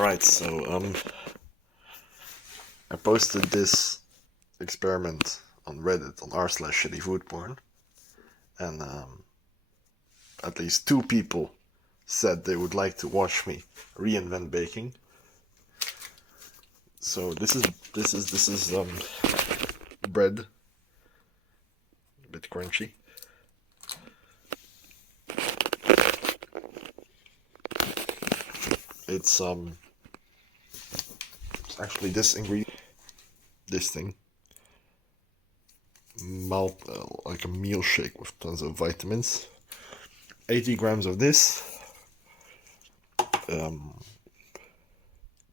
Alright, so I posted this experiment on Reddit on r/shittyfoodporn, and at least 2 people said they would like to watch me reinvent baking. So this is bread, a bit crunchy. It's actually this ingredient, this thing, like a meal shake with tons of vitamins. 80 grams of this,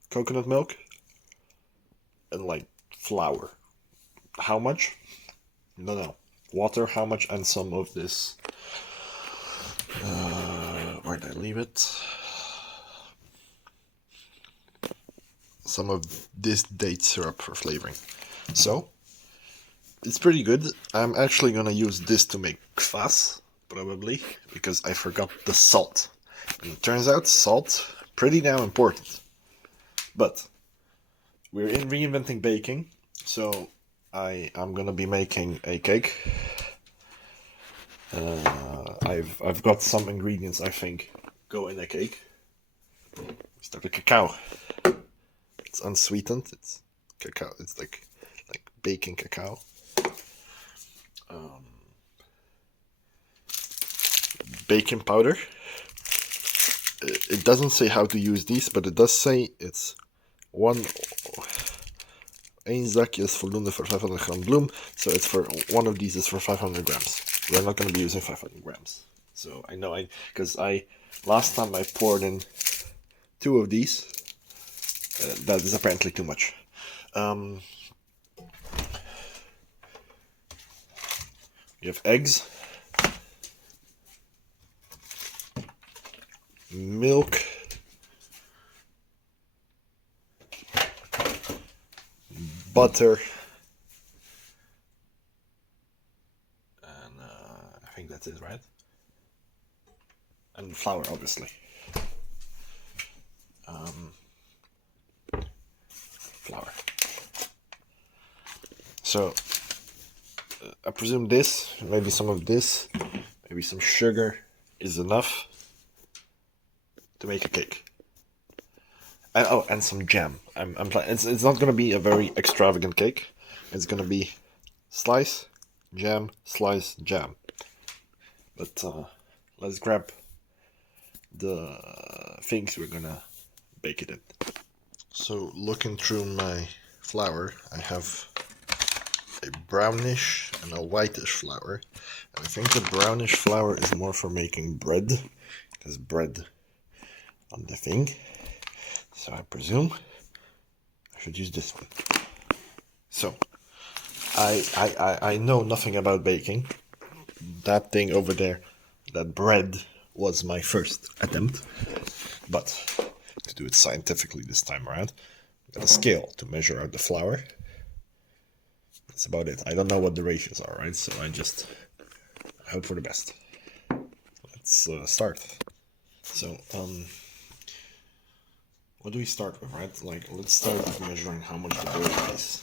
coconut milk, and like flour. How much? No. Water, how much? And some of this. Where did I leave it? Some of this date syrup for flavoring. So, it's pretty good. I'm actually gonna use this to make kvass, probably, because I forgot the salt. And it turns out salt, pretty damn important. But, we're in reinventing baking, so I'm gonna be making a cake. I've got some ingredients I think go in a cake. Start with cacao. It's unsweetened. It's cacao. It's like baking cacao. Baking powder. It doesn't say how to use these, but it does say it's 1 zakje is voldoende for 500 gram bloem. So it's for one of these is for 500 grams. We're not going to be using 500 grams. So I know because last time I poured in 2 of these. That is apparently too much. We have eggs, milk, butter, and I think that's it, right? And flour, obviously. Flour. So I presume this, maybe some of this, maybe some sugar is enough to make a cake. And some jam. It's not gonna be a very extravagant cake. It's gonna be slice, jam, slice, jam. But let's grab the things we're gonna bake it in. So looking through my flour, I have a brownish and a whitish flour. And I think the brownish flour is more for making bread. There's bread on the thing. So I presume I should use this one. So I know nothing about baking. That thing over there, that bread, was my first attempt. But to do it scientifically this time around, I got a scale to measure out the flour. That's about it. I don't know what the ratios are, right? So I just hope for the best. Let's start. So, what do we start with, right? Like, let's start with measuring how much the bread is.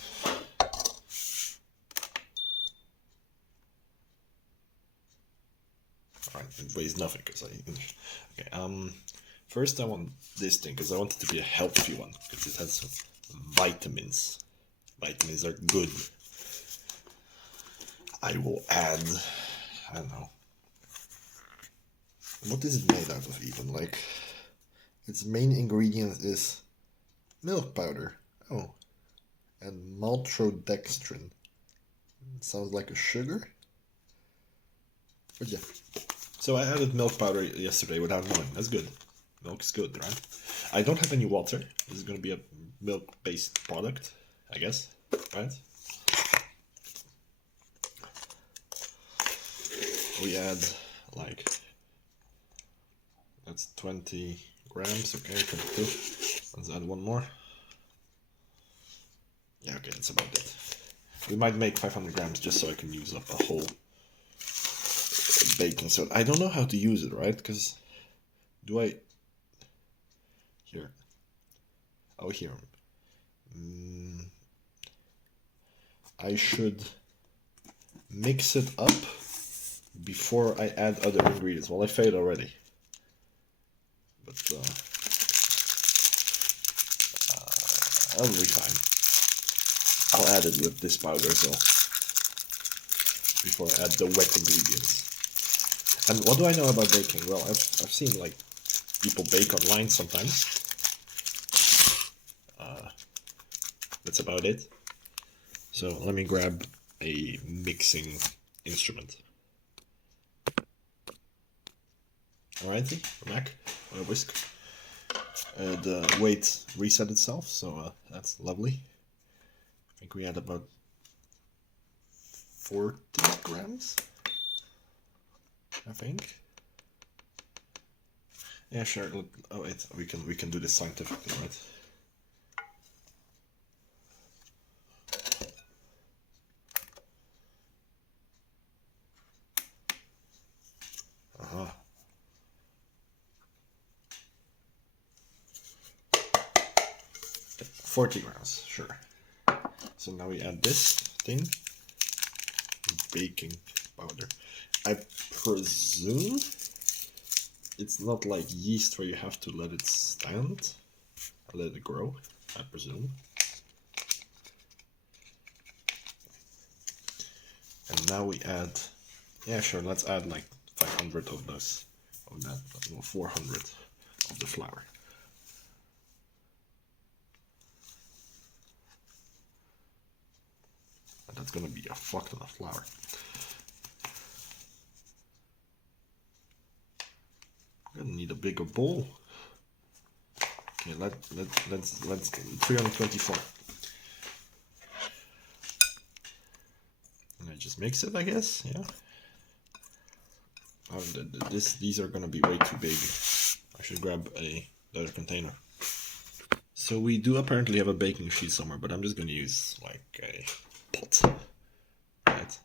Alright, it weighs nothing because okay, first I want this thing because I want it to be a healthy one because it has some vitamins. Vitamins are good. I will add, I don't know, what is it made out of even? Like, its main ingredient is milk powder. Oh, and maltodextrin. It sounds like a sugar. But yeah. So I added milk powder yesterday without knowing. That's good. Milk is good, right? I don't have any water. This is going to be a milk-based product, I guess, right? We add, like, that's 20 grams, okay, 22. Let's add one more. Yeah, okay, that's about it. We might make 500 grams just so I can use up a whole baking soda. I don't know how to use it, right? Because do I... Here. Oh, here. I should mix it up before I add other ingredients. Well, I failed already. But that'll be fine. I'll add it with this powder as well, before I add the wet ingredients. And what do I know about baking? Well, I've seen like people bake online sometimes. That's about it. So let me grab a mixing instrument. Alrighty, we're back. Whisk. The weight reset itself, so that's lovely. I think we had about 40 grams. I think. Yeah, sure. Look, oh wait, we can do this scientifically, right? Uh-huh. 40 grams, sure. So now we add this thing, baking powder. I presume it's not like yeast where you have to let it stand, or let it grow, I presume. And now we add, yeah sure, let's add like 500 of those, of that, no, 400 of the flour. And that's gonna be a fuck ton of flour. I'm gonna need a bigger bowl. Okay, let's 324. And I just mix it, I guess, yeah. Oh, these are gonna be way too big. I should grab another container. So we do apparently have a baking sheet somewhere, but I'm just gonna use like a pot. Right.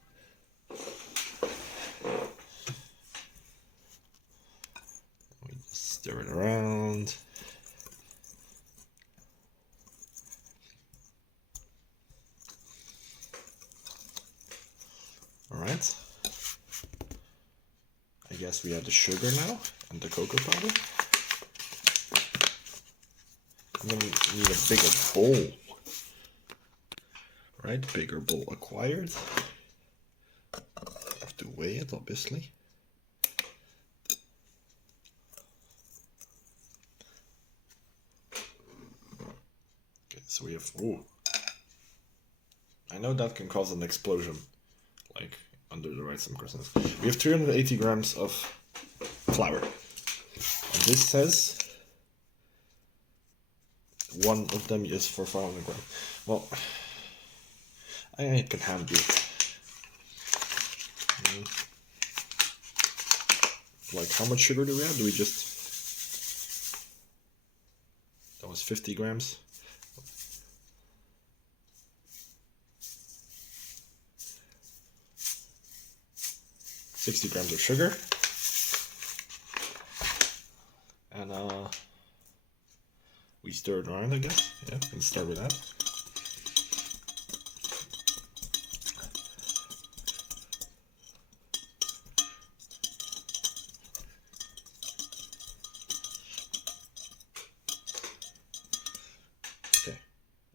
We just stir it around. Alright. I guess we add the sugar now and the cocoa powder. I'm gonna need a bigger bowl. Right, bigger bowl acquired. Have to weigh it, obviously. Okay, so we have, ooh. I know that can cause an explosion, like under the right circumstances. We have 380 grams of flour. And this says one of them is for 500 grams. Well, I can handle it. Like, how much sugar do we add? Do we just... That was 50 grams. $60 grams of sugar. And we stir it around, I guess. Yeah, we can start with that.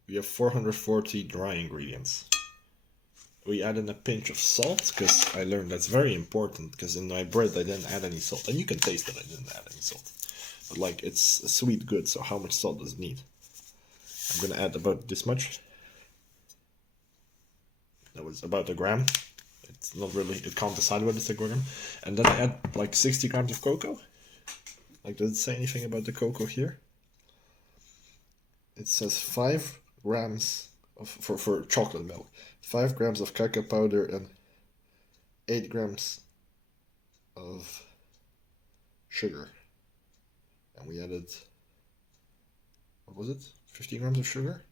We have 440 dry ingredients. We add in a pinch of salt, because I learned that's very important, because in my bread I didn't add any salt. And you can taste that I didn't add any salt. But like, it's a sweet good, so how much salt does it need? I'm gonna add about this much. That was about a gram. It's not really, it can't decide whether it's a gram. And then I add like 60 grams of cocoa. Like, does it say anything about the cocoa here? It says 5 grams of, for chocolate milk, 5 grams of cacao powder and 8 grams of sugar. And we added, what was it? 50 grams of sugar?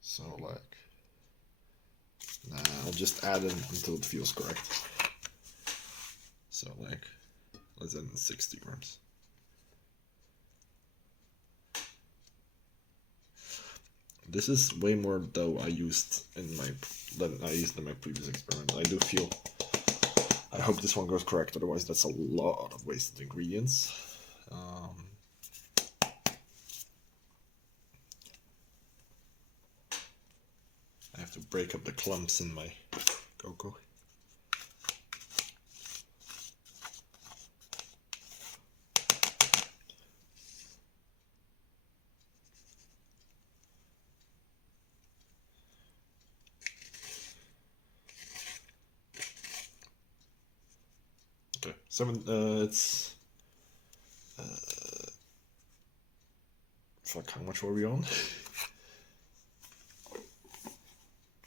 So like, nah, I'll just add it until it feels correct. So like, let's add in 60 grams. This is way more dough I used in my previous experiment. I do feel. I hope this one goes correct. Otherwise, that's a lot of wasted ingredients. I have to break up the clumps in my cocoa. Okay, it's fuck, how much were we on?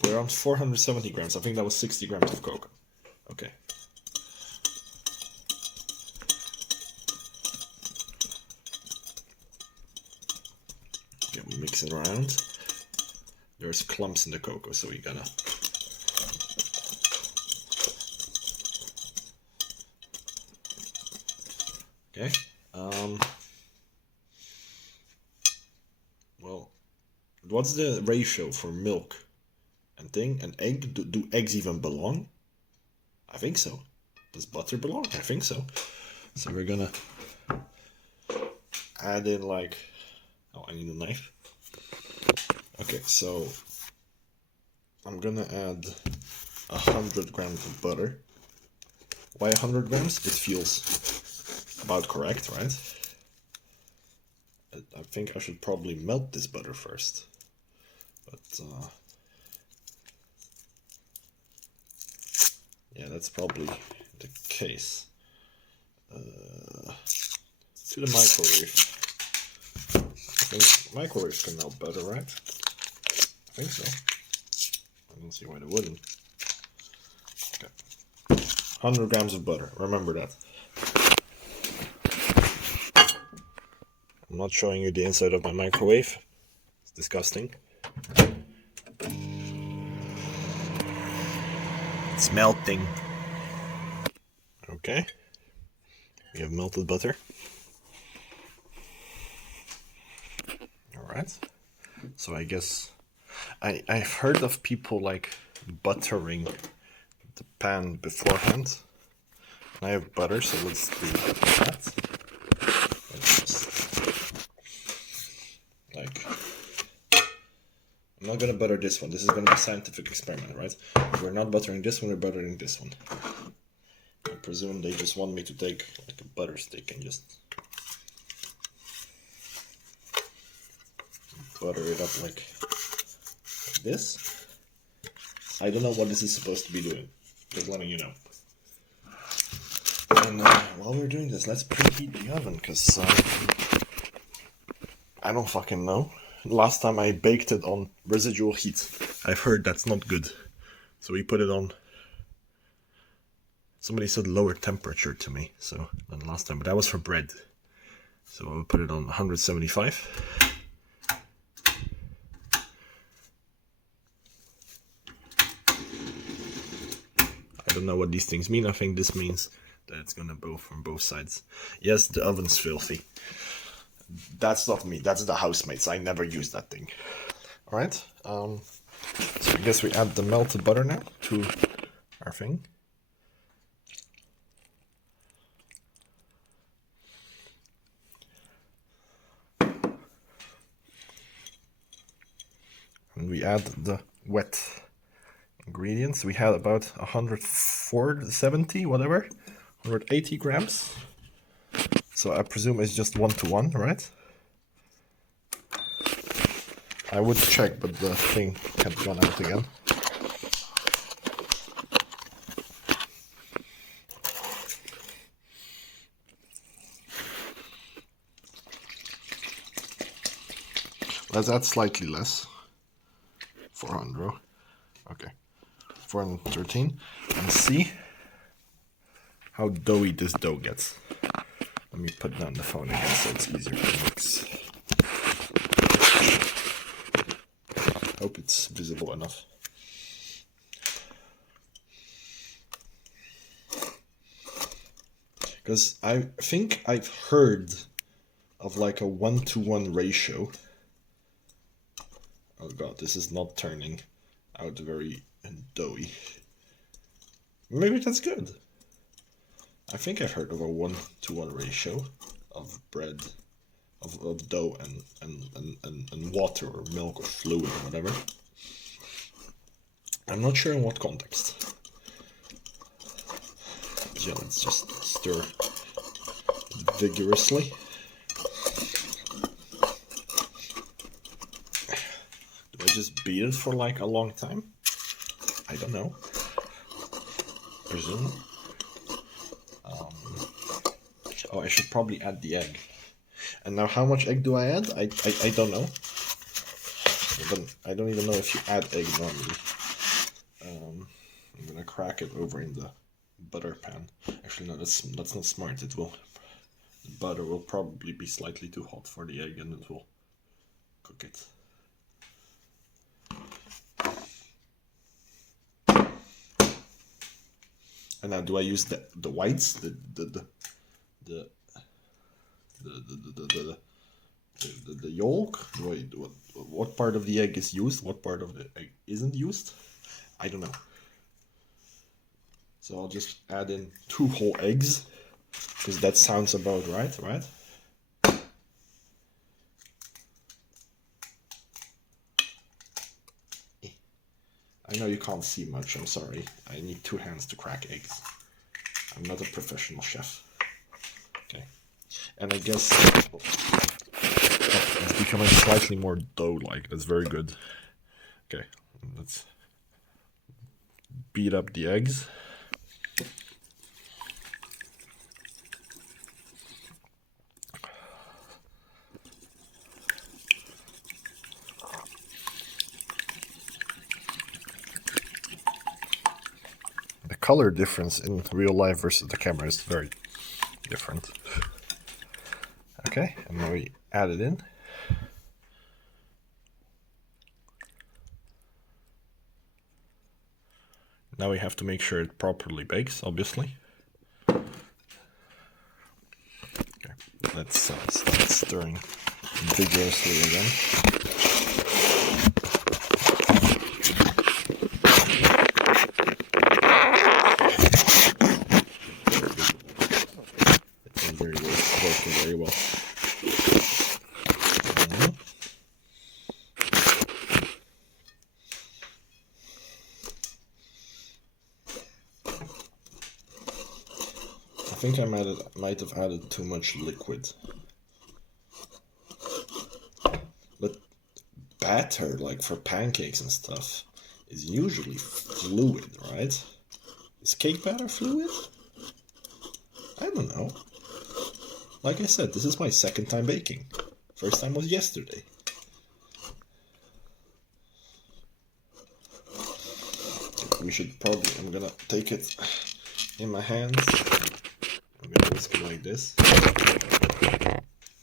We're around 470 grams. I think that was 60 grams of cocoa. Okay. Okay, we mix it around. There's clumps in the cocoa, so we gotta. Okay. Well, what's the ratio for milk and thing and egg? Do eggs even belong? I think so. Does butter belong? I think so. So we're gonna add in like. Oh, I need a knife. Okay, so I'm gonna add 100 grams of butter. Why 100 grams? It feels about correct, right? I think I should probably melt this butter first, but yeah, that's probably the case. To the microwave. I think microwaves can melt butter, right? I think so. I don't see why they wouldn't. Okay. 100 grams of butter, remember that. I'm not showing you the inside of my microwave. It's disgusting. It's melting. Okay. We have melted butter. Alright. So I guess I've heard of people like buttering the pan beforehand. I have butter, so let's do that. Like, I'm not gonna butter this one. This is gonna be a scientific experiment, right? If we're not buttering this one, we're buttering this one. I presume they just want me to take like a butter stick and just butter it up like this. I don't know what this is supposed to be doing. Just letting you know. And while we're doing this, let's preheat the oven, because I don't fucking know. Last time I baked it on residual heat. I've heard that's not good. So we put it on. Somebody said lower temperature to me, so than last time, but that was for bread. So I'll put it on 175. I don't know what these things mean. I think this means that it's gonna go from both sides. Yes, the oven's filthy. That's not me, that's the housemates. I never use that thing. Alright, so I guess we add the melted butter now to our thing. And we add the wet ingredients. We had about 170, whatever, 180 grams. So I presume it's just 1-to-1, right? I would check, but the thing kept going out again. Let's add slightly less. 400. Okay. 413. And see how doughy this dough gets. Let me put down the phone again so it's easier to mix. Hope it's visible enough. Because I think I've heard of like a 1-to-1 ratio Oh god, this is not turning out very doughy. Maybe that's good. I think I've heard of a 1-to-1 ratio of bread, of dough and water or milk or fluid or whatever. I'm not sure in what context. Yeah, let's just stir vigorously. Do I just beat it for like a long time? I don't know. Presume. Oh, I should probably add the egg. And now how much egg do I add? I don't know. I don't even know if you add egg normally. I'm gonna crack it over in the butter pan. Actually, no, that's not smart. The butter will probably be slightly too hot for the egg, and it will cook it. And now, do I use the whites, the yolk? What part of the egg is used? What part of the egg isn't used? I don't know. So I'll just add in 2 whole eggs, because that sounds about right, right? I know you can't see much, I'm sorry. I need 2 hands to crack eggs. I'm not a professional chef. Okay. And I guess it's becoming slightly more dough-like. That's very good. Okay, let's beat up the eggs. The color difference in real life versus the camera is very different. Okay, and now we add it in. Now we have to make sure it properly bakes, obviously. Okay, let's start stirring vigorously again. Very well. I think I might have added too much liquid. But batter, like for pancakes and stuff, is usually fluid, right? Is cake batter fluid? I don't know. Like I said, this is my 2nd time baking. First time was yesterday. We should probably, I'm gonna take it in my hands. I'm gonna whisk it like this.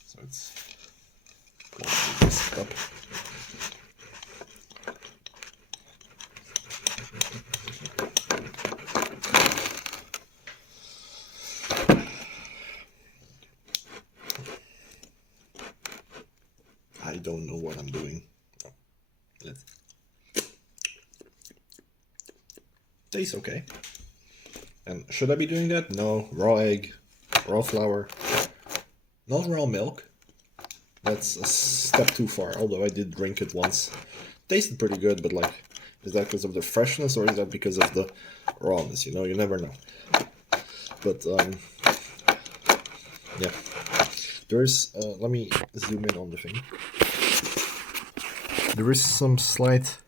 So it's whisked up. I don't know what I'm doing. Tastes okay. And should I be doing that? No. Raw egg, raw flour, not raw milk. That's a step too far, although I did drink it once. Tasted pretty good, but like, is that because of the freshness or is that because of the rawness? You know, you never know. But, yeah. There's, let me zoom in on the thing. There is some slight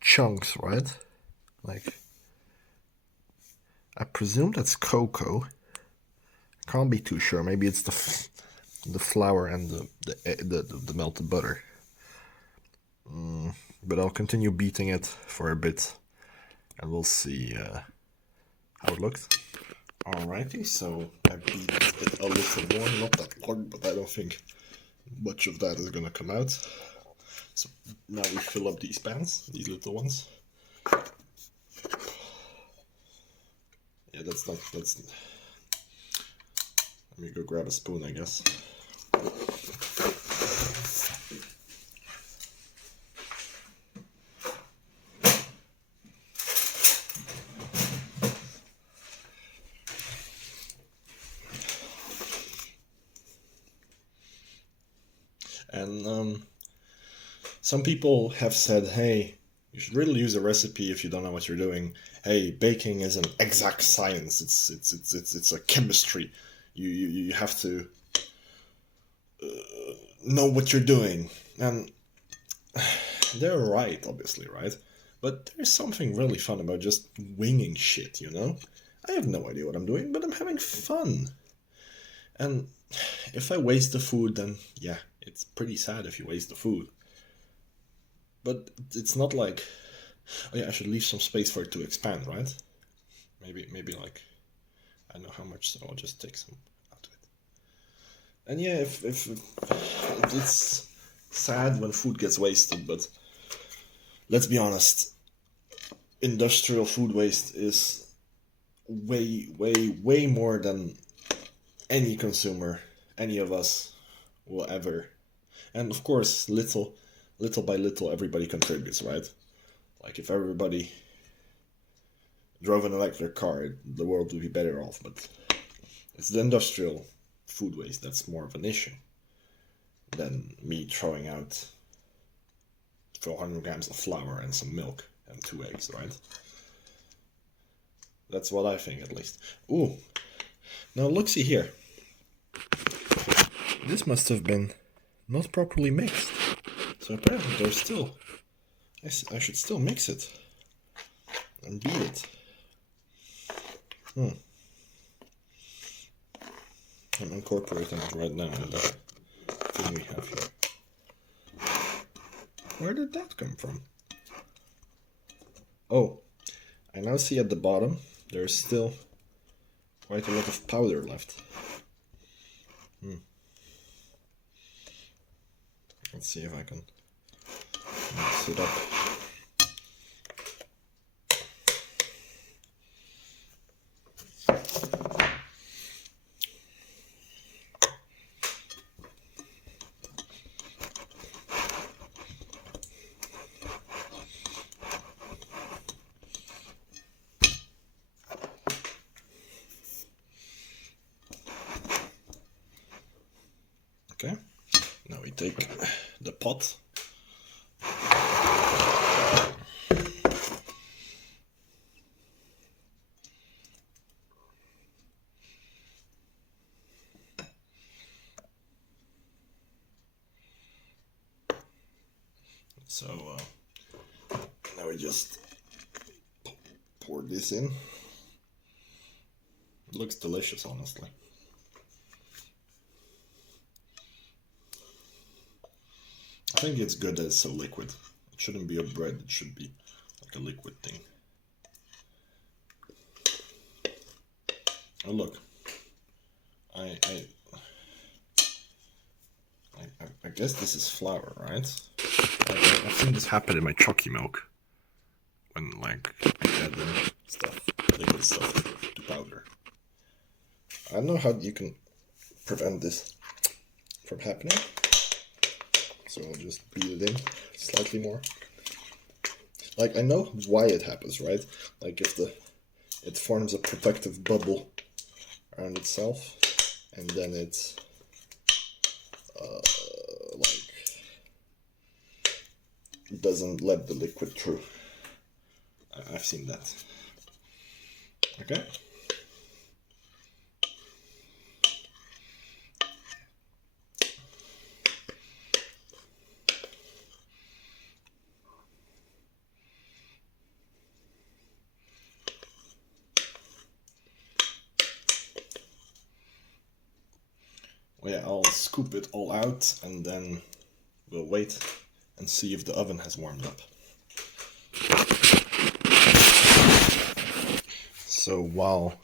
chunks, right? Like, I presume that's cocoa. Can't be too sure. Maybe it's the flour and the melted butter. But I'll continue beating it for a bit, and we'll see how it looks. Alrighty, so I beat it a little more, not that long, but I don't think much of that is gonna come out. So now we fill up these pans, these little ones. Yeah, that's. Let me go grab a spoon, I guess. And some people have said, hey, you should really use a recipe if you don't know what you're doing. Hey, baking is an exact science. It's a chemistry. You have to know what you're doing. And they're right, obviously, right? But there's something really fun about just winging shit, you know? I have no idea what I'm doing, but I'm having fun. And if I waste the food, then yeah, it's pretty sad if you waste the food. But it's not like, oh yeah, I should leave some space for it to expand, right? Maybe like, I don't know how much, so I'll just take some out of it. And yeah, if it's sad when food gets wasted, but let's be honest, industrial food waste is way more than any consumer, any of us will ever. And of course, little by little, everybody contributes, right? Like if everybody drove an electric car, the world would be better off. But it's the industrial food waste that's more of an issue than me throwing out 400 grams of flour and some milk and 2 eggs, right? That's what I think, at least. Ooh, now look-see here. This must have been not properly mixed. So apparently there's still... I should still mix it and beat it. I'm incorporating it right now in the thing we have here. Where did that come from? Oh, I now see at the bottom there's still quite a lot of powder left. Let's see if I can mix it up. Okay, now we take the pot. So now we just pour this in. It looks delicious, honestly. I think it's good that it's so liquid. It shouldn't be a bread, it should be like a liquid thing. Oh look, I guess this is flour, right? I've seen this happen in my chalky milk when like I add the stuff, liquid stuff to powder. I don't know how you can prevent this from happening. So I'll just beat it in slightly more. Like I know why it happens, right? Like if it forms a protective bubble around itself, and then it's like it doesn't let the liquid through. I've seen that. Okay. Yeah, I'll scoop it all out and then we'll wait and see if the oven has warmed up. So while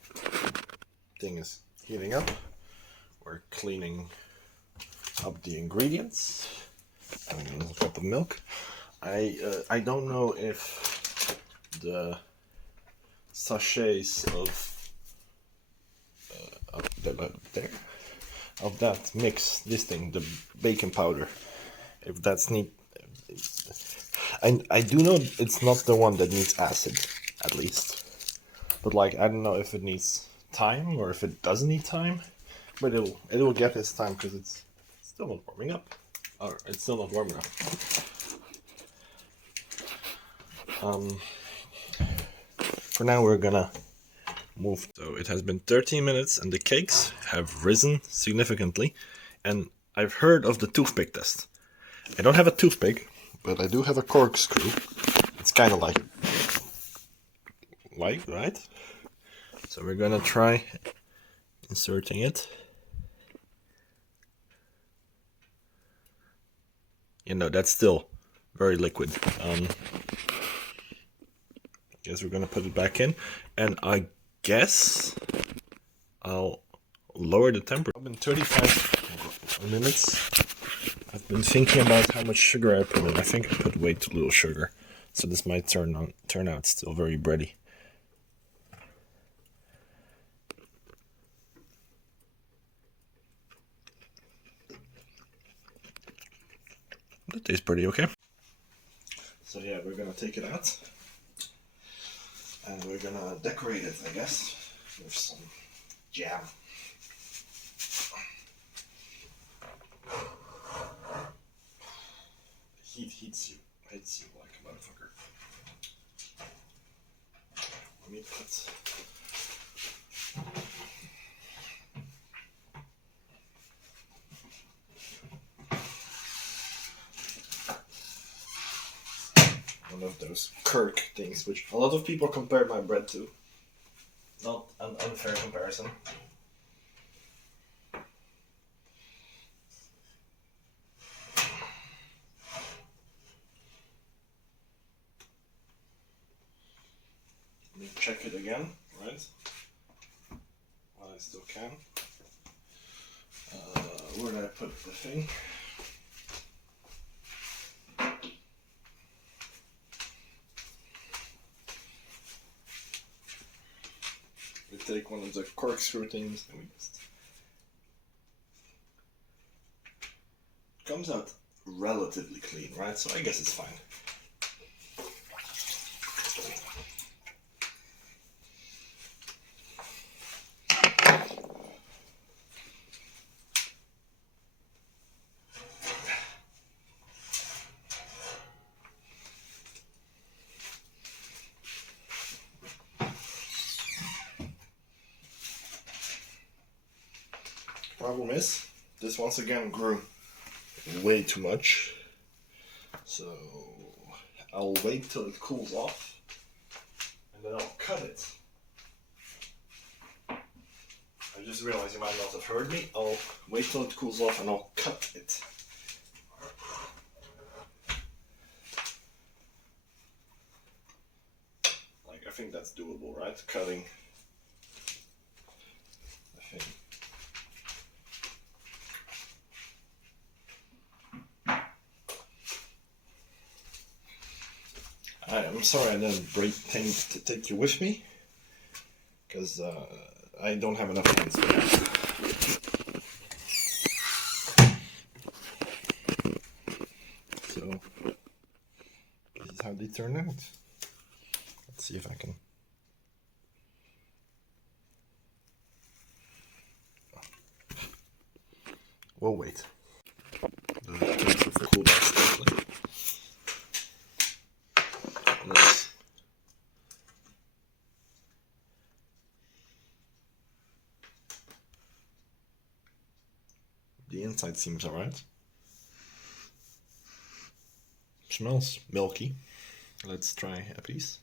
thing is heating up, we're cleaning up the ingredients. Adding a little cup of milk. I don't know if the sachets of that mix, this thing, the baking powder, if that's neat. I do know it's not the one that needs acid, at least, but like I don't know if it needs time or if it doesn't need time, but it will get its time because it's still not warming up. Oh, it's still not warm enough. For now we're gonna move. So it has been 13 minutes and the cakes have risen significantly, and I've heard of the toothpick test. I don't have a toothpick, but I do have a corkscrew. It's kind of like, right? So we're gonna try inserting it. You know, that's still very liquid. I guess we're gonna put it back in, and I guess I'll lower the temperature. It's been 35 minutes. I've been thinking about how much sugar I put in. I think I put way too little sugar, so this might turn out still very bready. That tastes pretty okay. So yeah, we're gonna take it out, and we're gonna decorate it, I guess, with some jam. Heat hits you like a motherfucker. Let me put one of those Kirk things, which a lot of people compare my bread to. Not an unfair comparison. Let me check it again, right? While I still can. Where did I put the thing? We take one of the corkscrew things and we just... It comes out relatively clean, right? So I guess it's fine. Problem is, this once again grew way too much, so I'll wait till it cools off and then I'll cut it. I just realized you might not have heard me. I'll wait till it cools off and I'll cut it. Like, I think that's doable, right? Cutting the thing. I'm sorry I didn't take you with me, because I don't have enough hands for that. So, this is how they turn out. Let's see if I can... We'll wait. Cool back slightly. The inside seems alright. Smells milky. Let's try a piece.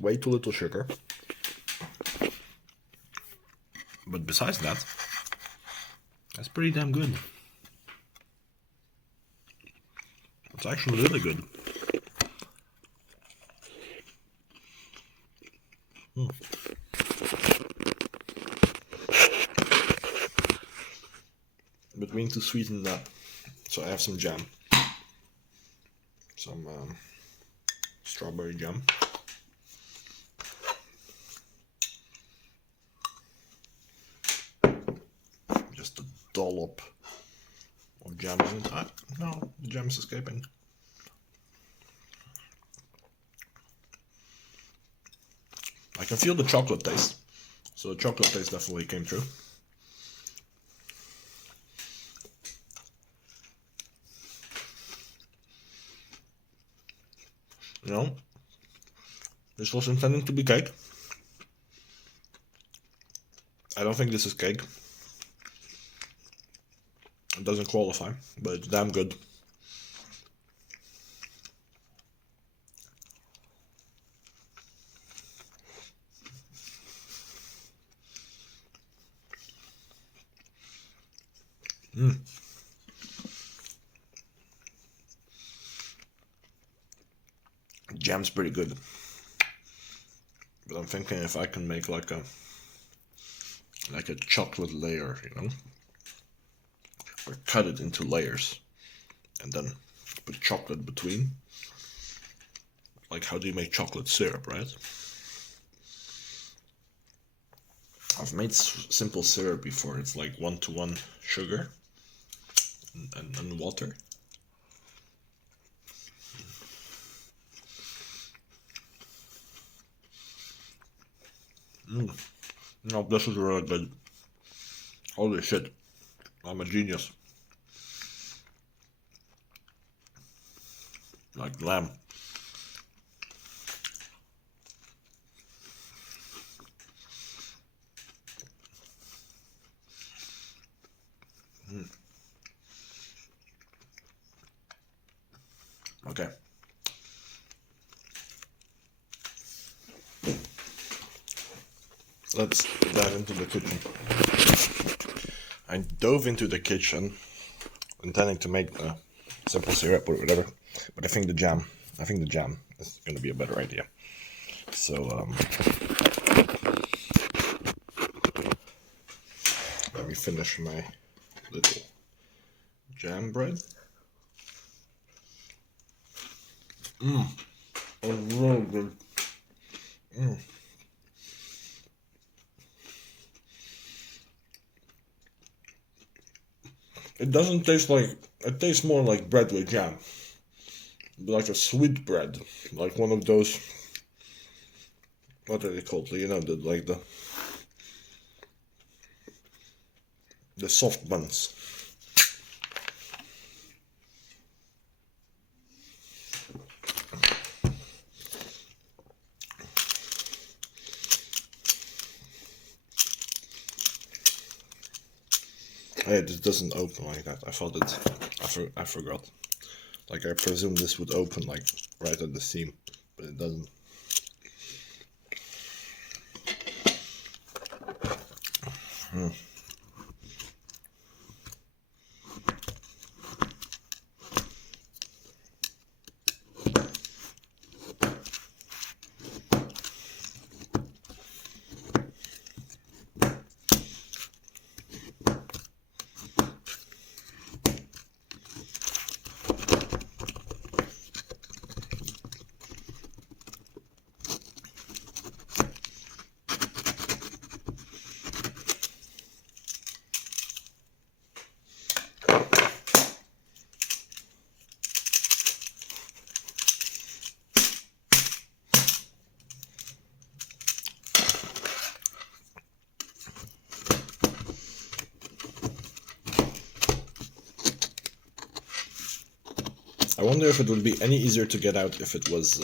Way too little sugar. But besides that, that's pretty damn good. It's actually really good. But we need to sweeten it up. So I have some jam. Some strawberry jam. Just a dollop of jam in it. No, the jam is escaping. I can feel the chocolate taste. So the chocolate taste definitely came through. You know, this was intending to be cake. I don't think this is cake. It doesn't qualify, but it's damn good. Jam's pretty good. But I'm thinking if I can make like a chocolate layer, you know? Or cut it into layers and then put chocolate between. Like, how do you make chocolate syrup, right? I've made simple syrup before. It's like 1-to-1 sugar and water. No, this is really good. Holy shit. I'm a genius. Like lamb. Okay. Let's dive into the kitchen. I dove into the kitchen intending to make a simple syrup or whatever, but I think the jam is going to be a better idea. So let me finish my little jam bread. It's really good. It doesn't taste like, it tastes more like bread with jam. Like a sweet bread. Like one of those, what are they called? You know, the soft buns. Hey, this doesn't open like that. I thought it, I forgot. Like, I presume this would open like right at the seam, but it doesn't. I wonder if it would be any easier to get out if it was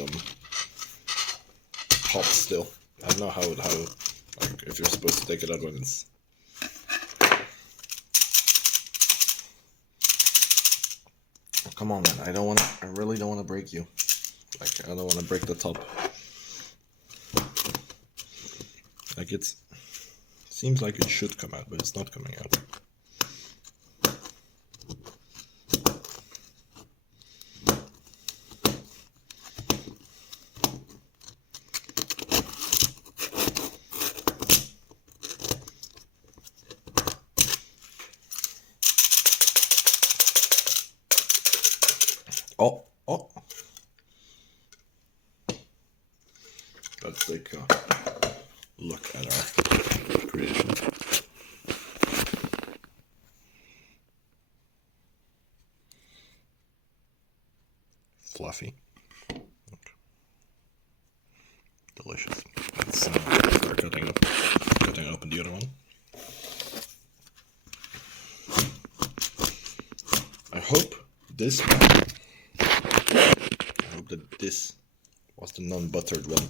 hot still. I don't know how like if you're supposed to take it out when it's. Oh, come on, man! I really don't want to break you. Like, I don't want to break the top. Like, seems like it should come out, but it's not coming out. Oh. Let's take a look at our creation. Fluffy. Delicious. Let's this one. I hope that this was the non-buttered one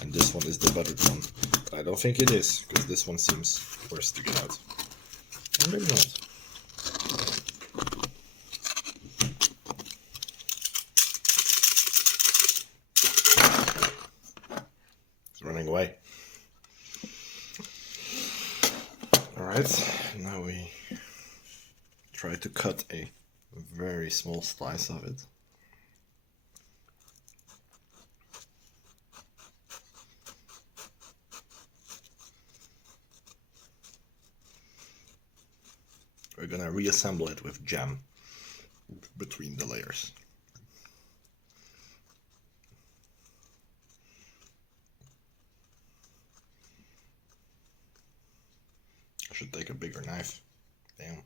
and this one is the buttered one. But I don't think it is, because this one seems worse to get out. Or maybe not. It's running away. Alright, now we try to cut a very small slice of it. We're gonna reassemble it with jam between the layers. I should take a bigger knife. Damn.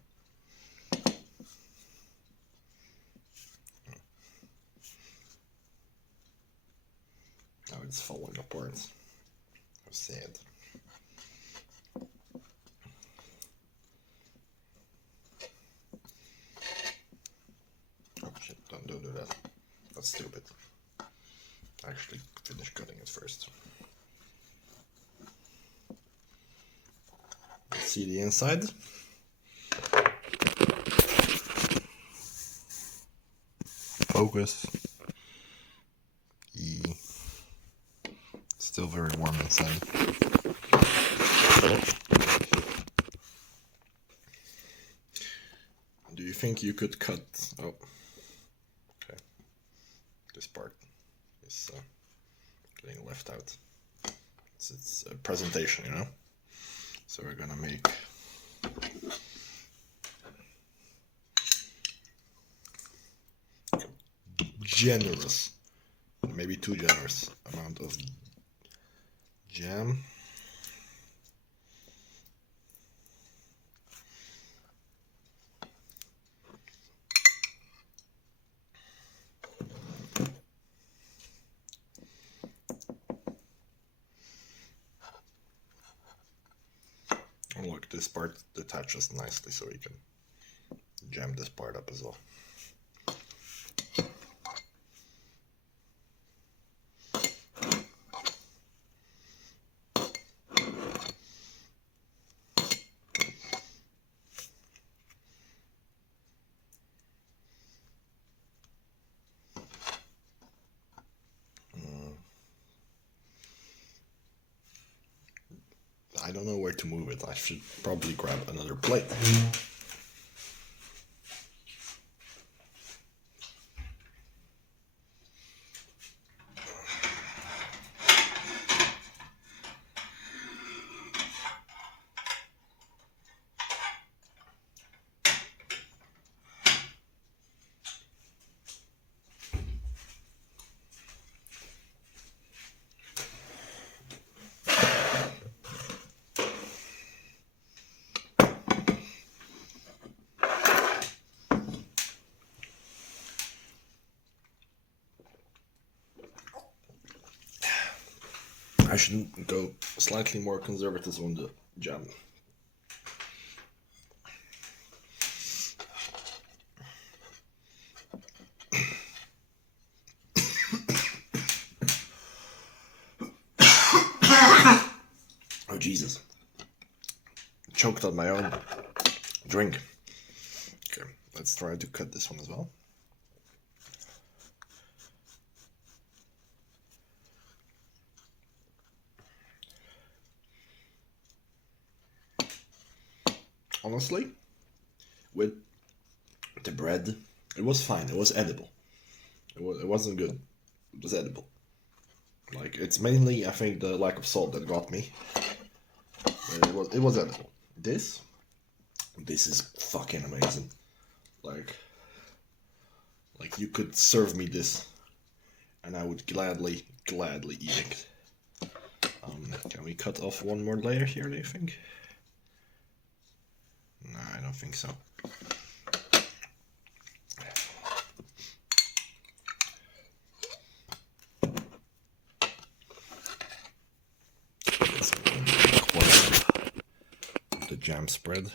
Now it's falling apart. How sad. Oh shit, don't do that. That's stupid. Actually, finish cutting it first. Let's see the inside. Focus. Still very warm inside. Do you think you could cut? Oh, okay. This part is getting left out. It's a presentation, you know. So we're gonna make generous, maybe too generous amount of jam. And look, this part detaches nicely, so you can jam this part up as well. I don't know where to move it. I should probably grab another plate. I should go slightly more conservative on the jam. Oh Jesus. Choked on my own drink. Okay, let's try to cut this one as well. Honestly, with the bread, it was fine. It was edible. It wasn't good. It was edible. Like, it's mainly, I think, the lack of salt that got me. It was edible. This is fucking amazing. Like you could serve me this, and I would gladly eat it. Can we cut off one more layer here? Do you think? No, I don't think so. Let's close the jam spread.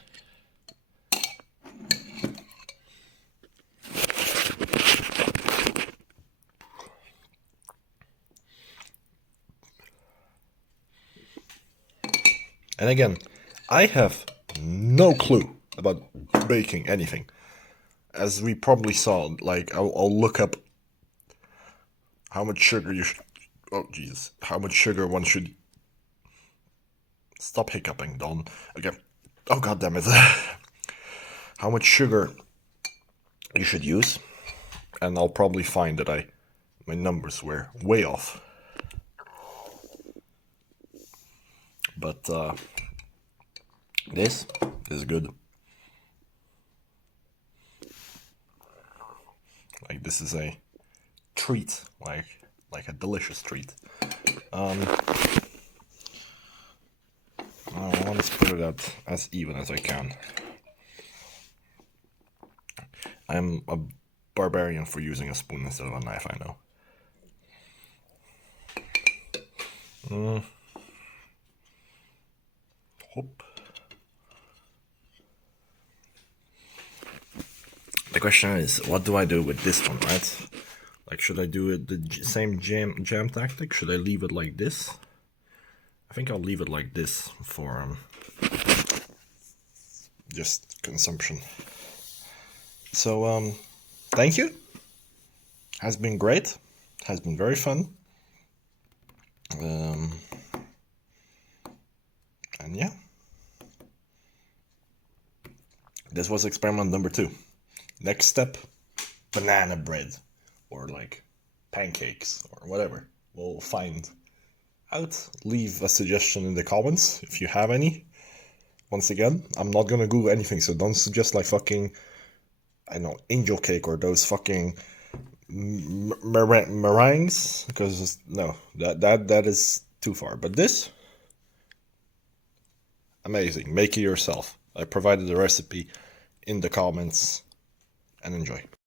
And again, I have no clue about baking anything. As we probably saw, like, I'll look up how much sugar you should... Oh, Jesus. How much sugar one should... Stop hiccuping, Don. Okay. Oh, God damn it. How much sugar you should use. And I'll probably find that my numbers were way off. But this is good. Like, this is a treat, like a delicious treat. I want to split it out as even as I can. I'm a barbarian for using a spoon instead of a knife, I know. Whoop. The question is, what do I do with this one, right? Like, should I do it the same jam tactic? Should I leave it like this? I think I'll leave it like this for just consumption. So, thank you. Has been great. Has been very fun. And yeah. This was experiment number 2. Next step, banana bread. Or like pancakes or whatever. We'll find out. Leave a suggestion in the comments if you have any. Once again, I'm not gonna Google anything, so don't suggest like fucking, I don't know, angel cake or those fucking meringues, because no, that is too far. But this, amazing. Make it yourself. I provided the recipe in the comments, and enjoy.